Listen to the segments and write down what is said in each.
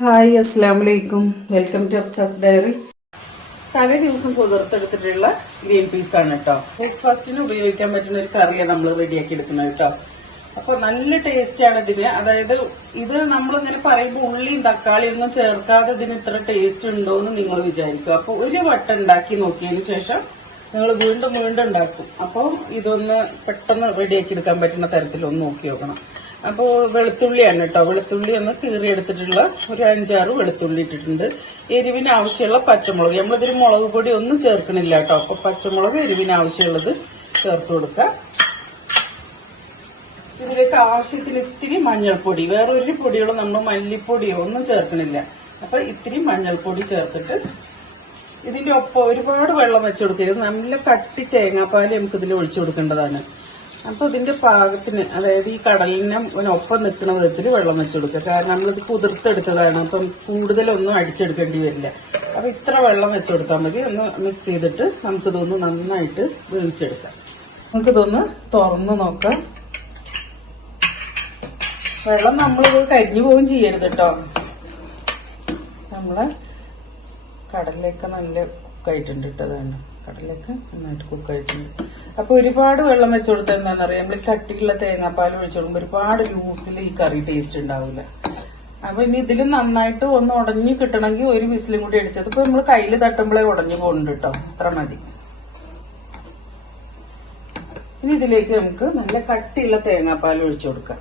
Hi അസ്സാം വലൈക്കും welcome to അബ്സാസ് diary. തലേ ദിവസം പുതിർത്തെടുത്തിട്ടുള്ള ഗ്രീൻ പീസ് ആണ് കേട്ടോ. ബ്രേക്ക്ഫാസ്റ്റിന് ഉപയോഗിക്കാൻ പറ്റുന്ന ഒരു കറിയാണ് നമ്മൾ റെഡിയാക്കി എടുക്കുന്നത് കേട്ടോ. അപ്പൊ നല്ല ടേസ്റ്റ് ആണ് ഇതിന്. അതായത് ഇത് നമ്മൾ നമ്മളിങ്ങനെ പറയുമ്പോൾ ഉള്ളിയും തക്കാളിയും ഒന്നും ചേർക്കാതെ ഇതിന് ഇത്ര ടേസ്റ്റ് ഉണ്ടോ എന്ന് നിങ്ങൾ വിചാരിക്കും. അപ്പൊ ഒരു വട്ടം ഉണ്ടാക്കി നോക്കിയതിന് ശേഷം നിങ്ങൾ വീണ്ടും വീണ്ടും ഉണ്ടാക്കും. അപ്പോൾ ഇതൊന്ന് പെട്ടെന്ന് റെഡിയാക്കി എടുക്കാൻ പറ്റുന്ന തരത്തിൽ ഒന്ന് നോക്കി നോക്കണം. അപ്പോൾ വെളുത്തുള്ളിയാണ് കേട്ടോ. വെളുത്തുള്ളി ഒന്ന് കീറിയെടുത്തിട്ടുള്ള ഒരു അഞ്ചാറ് വെളുത്തുള്ളി ഇട്ടിട്ടുണ്ട്. എരിവിന് ആവശ്യമുള്ള പച്ചമുളക്. നമ്മളിതിൽ മുളക് പൊടി ഒന്നും ചേർക്കണില്ല കേട്ടോ. അപ്പൊ പച്ചമുളക് എരിവിന് ആവശ്യമുള്ളത് ചേർത്ത് കൊടുക്കുക. ഇതിലേക്ക് ആവശ്യത്തിന് ഇത്തിരി മഞ്ഞൾപ്പൊടി. വേറൊരു പൊടികളും നമ്മൾ മല്ലിപ്പൊടിയോ ഒന്നും ചേർക്കണില്ല. അപ്പൊ ഇത്തിരി മഞ്ഞൾപ്പൊടി ചേർത്തിട്ട് ഇതിന്റെ ഒപ്പം ഒരുപാട് വെള്ളം വെച്ചു കൊടുക്കരുത് നല്ല കട്ടി തേങ്ങാപ്പാൽ നമുക്ക് ഇതിൽ ഒഴിച്ചു കൊടുക്കേണ്ടതാണ്. അപ്പൊ ഇതിന്റെ പാകത്തിന് അതായത് ഈ കടലിനെ ഒപ്പം നിൽക്കുന്ന വിധത്തിൽ വെള്ളം വെച്ചു കൊടുക്കുക കാരണം നമ്മളിത് കുതിർത്തെടുത്തതാണ്. അപ്പം കൂടുതലൊന്നും അടിച്ചെടുക്കേണ്ടി വരില്ല. അപ്പൊ ഇത്ര വെള്ളം വെച്ചു കൊടുത്താൽ മതി. ഒന്ന് മിക്സ് ചെയ്തിട്ട് നമുക്കിതൊന്ന് നന്നായിട്ട് വേവിച്ചെടുക്കാം. നമുക്കിതൊന്ന് തുറന്ന് നോക്കാം. വെള്ളം നമ്മളിത് കരിഞ്ഞു പോവും ചെയ്യരുത് കേട്ടോ നമ്മളെ കടലിലേക്ക് നല്ല കുക്കായിട്ടുണ്ട് ഇട്ടതാണ് കടലിലേക്ക് നന്നായിട്ട് കുക്കായിട്ടുണ്ട്. അപ്പൊ ഒരുപാട് വെള്ളം വെച്ചു കൊടുത്താൽ എന്താണെന്നറിയാം നമ്മൾ കട്ടിയുള്ള തേങ്ങാപ്പാൽ ഒഴിച്ചു കൊടുക്കുമ്പോൾ ഒരുപാട് ലൂസിൽ ഈ കറി ടേസ്റ്റ് ഉണ്ടാവില്ല അപ്പൊ ഇനി ഇതിൽ നന്നായിട്ട് ഒന്ന് ഉടഞ്ഞു കിട്ടണമെങ്കിൽ ഒരു വിസിലും കൂടി അടിച്ചത് ഇപ്പൊ നമ്മൾ കയ്യിൽ തട്ടുമ്പോഴേ ഉടഞ്ഞു പോകുന്നുണ്ട് കേട്ടോ. അത്ര മതി. ഇനി ഇതിലേക്ക് നമുക്ക് നല്ല കട്ടിയുള്ള തേങ്ങാപ്പാൽ ഒഴിച്ചു കൊടുക്കാം.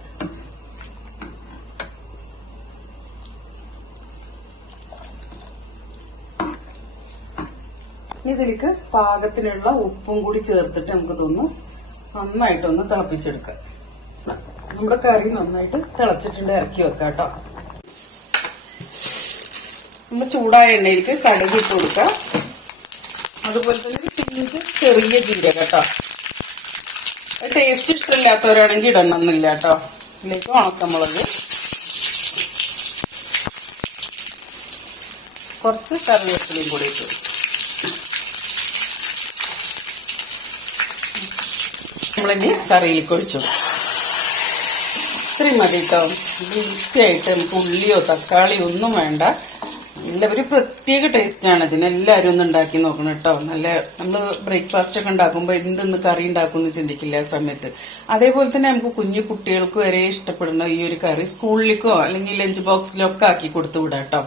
ഇതിലേക്ക് പാകത്തിനുള്ള ഉപ്പും കൂടി ചേർത്തിട്ട് നമുക്ക് ഇതൊന്ന് നന്നായിട്ടൊന്ന് തിളപ്പിച്ചെടുക്കാം. നമ്മുടെ കറി നന്നായിട്ട് തിളച്ചിട്ടുണ്ട് ഇറക്കി വെക്കാം കേട്ടോ. നമ്മൾ ചൂടായ എണ്ണയിലേക്ക് കടുക് ഇട്ട് കൊടുക്കാം. അതുപോലെ തന്നെ പിന്നീട് ചെറിയ ജീരകം കേട്ടോ. ടേസ്റ്റ് ഇഷ്ടമില്ലാത്തവരാണെങ്കിൽ ഇടണമെന്നില്ല കേട്ടോ. ഇതിലേക്ക് ഉണക്കമുളക്. കുറച്ച് കറിവേപ്പിലയും കൂടി ഇട്ട് നമ്മളിനി കറിയിലേക്ക് ഒഴിച്ചു? ഇത്രയും മതി കേട്ടോ ഈസി നമുക്ക് ഉള്ളിയോ തക്കാളിയോ ഒന്നും വേണ്ട. നല്ല ഒരു പ്രത്യേക ടേസ്റ്റാണ് ഇതിന്. എല്ലാവരും ഒന്ന് ഉണ്ടാക്കി നോക്കണം കേട്ടോ നല്ല നമ്മൾ ബ്രേക്ക്ഫാസ്റ്റ് ഒക്കെ ഉണ്ടാക്കുമ്പോൾ എന്തെന്ന് കറി ഉണ്ടാക്കുമെന്ന് ചിന്തിക്കില്ല ആ സമയത്ത്. അതേപോലെ തന്നെ നമുക്ക് കുഞ്ഞു കുട്ടികൾക്ക് വരെ ഇഷ്ടപ്പെടുന്ന ഈ ഒരു കറി സ്കൂളിലേക്കോ അല്ലെങ്കിൽ ലഞ്ച് ബോക്സിലോ ഒക്കെ ആക്കി കൊടുത്തു വിടാം കേട്ടോ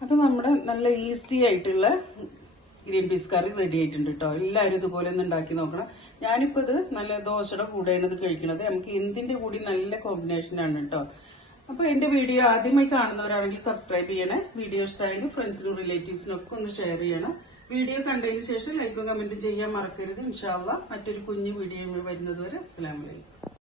അപ്പൊ നമ്മുടെ നല്ല ഈസി ആയിട്ടുള്ള ഗ്രീൻ പീസ് കറി റെഡി ആയിട്ടുണ്ട് കേട്ടോ എല്ലാവരും ഇതുപോലെ ഒന്ന് ഉണ്ടാക്കി നോക്കണം. ഞാനിപ്പോൾ ഇത് നല്ല ദോശയുടെ കൂടെയാണ് ഇത് കഴിക്കുന്നത്. നമുക്ക് എന്തിന്റെ കൂടി നല്ല കോമ്പിനേഷനാണ് കേട്ടോ അപ്പൊ എന്റെ വീഡിയോ ആദ്യമായി കാണുന്നവരാണെങ്കിൽ സബ്സ്ക്രൈബ് ചെയ്യണേ. വീഡിയോ ഇഷ്ടമായെങ്കിൽ ഫ്രണ്ട്സിനും റിലേറ്റീവ്സിനും ഒക്കെ ഒന്ന് ഷെയർ ചെയ്യണം. വീഡിയോ കണ്ടതിന് ശേഷം ലൈക്കും കമന്റും ചെയ്യാൻ മറക്കരുത്. ഇൻഷാല്ല മറ്റൊരു കുഞ്ഞു വീഡിയോ വരുന്നതുവരെ വരെ അസ്സലാമലൈക്കും